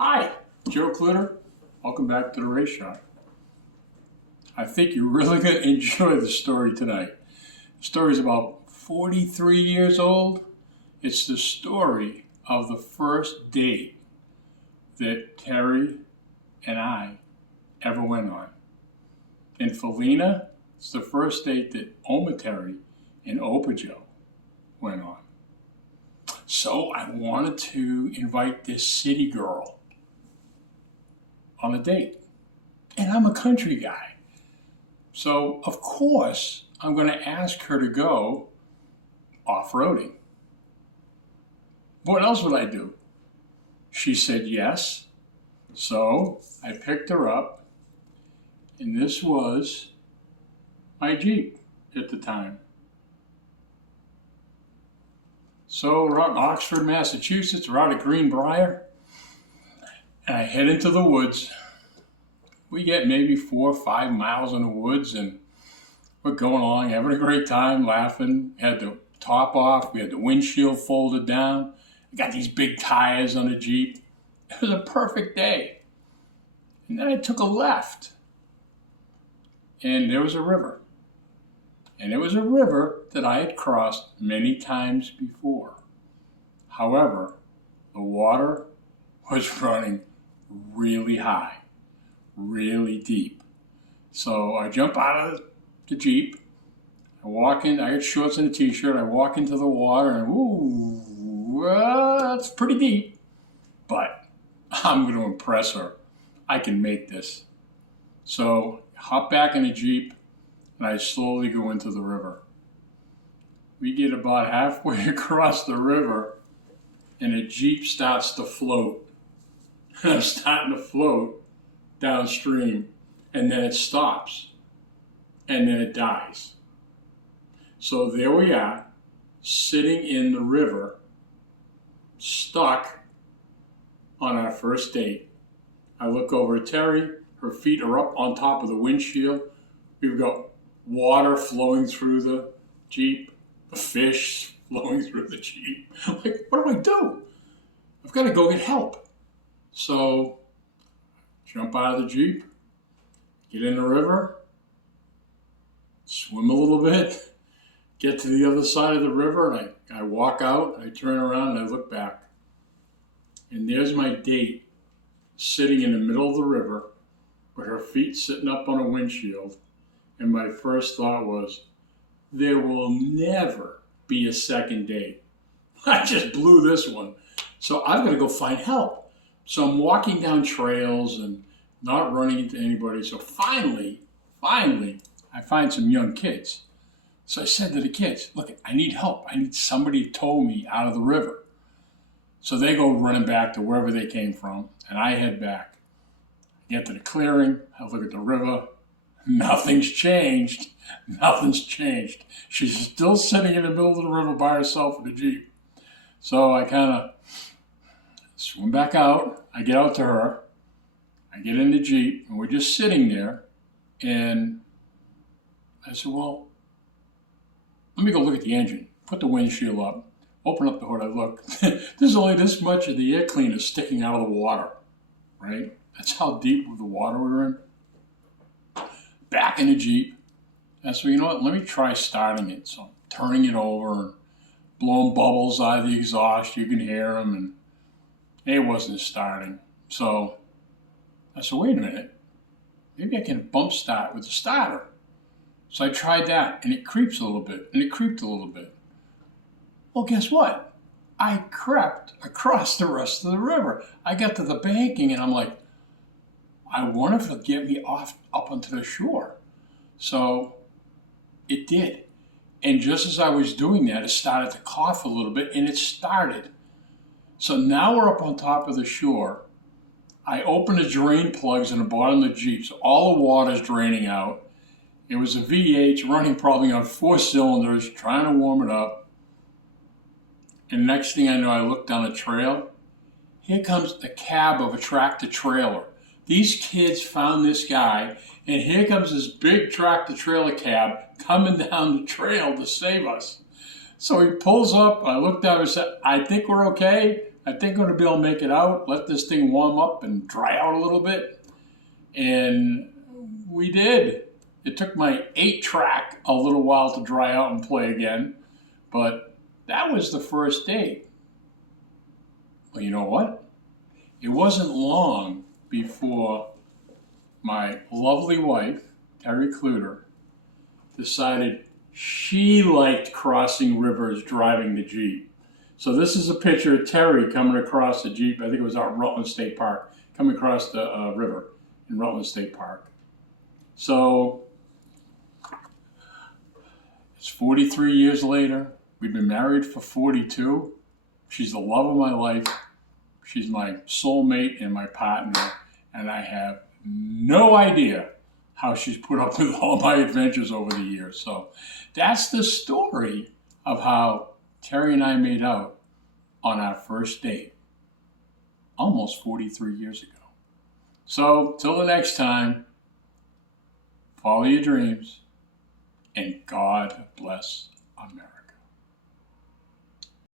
Hi, Joe Kluter. Welcome back to the Race Shop. I think you're really going to enjoy the story tonight. The story is about 43 years old. It's the story of the first date that Terry and I ever went on. In Felina, it's the first date that Oma Terry and Opa Joe went on. So I wanted to invite this city girl on a date. And I'm a country guy. So, of course, I'm going to ask her to go off-roading. What else would I do? She said yes. So I picked her up, and this was my Jeep at the time. So we're out in Oxford, Massachusetts. We're out at Greenbrier. And I head into the woods. We get maybe 4 or 5 miles in the woods, and we're going along, having a great time, laughing. Had the top off. We had the windshield folded down. We got these big tires on the Jeep. It was a perfect day. And then I took a left, and there was a river. And it was a river that I had crossed many times before. However, the water was running really high, really deep. So I jump out of the Jeep, I walk in, I got shorts and a t-shirt, I walk into the water and it's pretty deep, but I'm going to impress her. I can make this. So hop back in the Jeep and I slowly go into the river. We get about halfway across the river and the Jeep starts to float. And I'm starting to float downstream, and then it stops, and then it dies. So there we are, sitting in the river, stuck on our first date. I look over at Terry, her feet are up on top of the windshield. We've got water flowing through the Jeep, the fish flowing through the Jeep. I'm like, what do I do? I've got to go get help. So, jump out of the Jeep, get in the river, swim a little bit, get to the other side of the river, and I walk out, I turn around, and I look back. And there's my date sitting in the middle of the river with her feet sitting up on a windshield. And my first thought was, there will never be a second date. I just blew this one. So I've got to go find help. So I'm walking down trails and not running into anybody. So finally, I find some young kids. So I said to the kids, look, I need help. I need somebody to tow me out of the river. So they go running back to wherever they came from, and I head back. I get to the clearing, I look at the river. Nothing's changed. Nothing's changed. She's still sitting in the middle of the river by herself in the Jeep. So I kind of swim back out. I get out to her. I get in the Jeep, and we're just sitting there. And I said, well, let me go look at the engine. Put the windshield up. Open up the hood. I look. There's only this much of the air cleaner sticking out of the water, right? That's how deep the water we were in. Back in the Jeep. And so, you know what? Let me try starting it. So I'm turning it over and blowing bubbles out of the exhaust. You can hear them, and it wasn't starting. So I said, wait a minute. Maybe I can bump start with the starter. So I tried that, and it creeps a little bit, and it creeped a little bit. Well, guess what? I crept across the rest of the river. I got to the banking, and I'm like, I wonder if it'll get me off up onto the shore. So it did. And just as I was doing that, it started to cough a little bit, and it started. So now we're up on top of the shore. I opened the drain plugs in the bottom of the Jeep, so all the water's draining out. It was a V8 running probably on 4 cylinders, trying to warm it up. And next thing I know, I look down the trail. Here comes the cab of a tractor trailer. These kids found this guy, and here comes this big tractor trailer cab coming down the trail to save us. So he pulls up, I looked down and said, I think we're okay. I think I'm going to be able to make it out, let this thing warm up and dry out a little bit. And we did. It took my 8-track a little while to dry out and play again, but that was the first date. Well, you know what? It wasn't long before my lovely wife, Terry Kluter, decided she liked crossing rivers driving the Jeep. So this is a picture of Terry coming across the Jeep. I think it was out in Rutland State Park, coming across the river in Rutland State Park. So it's 43 years later. We've been married for 42. She's the love of my life. She's my soulmate and my partner. And I have no idea how she's put up with all my adventures over the years. So that's the story of how Terry and I made out on our first date almost 43 years ago. So till the next time, follow your dreams and God bless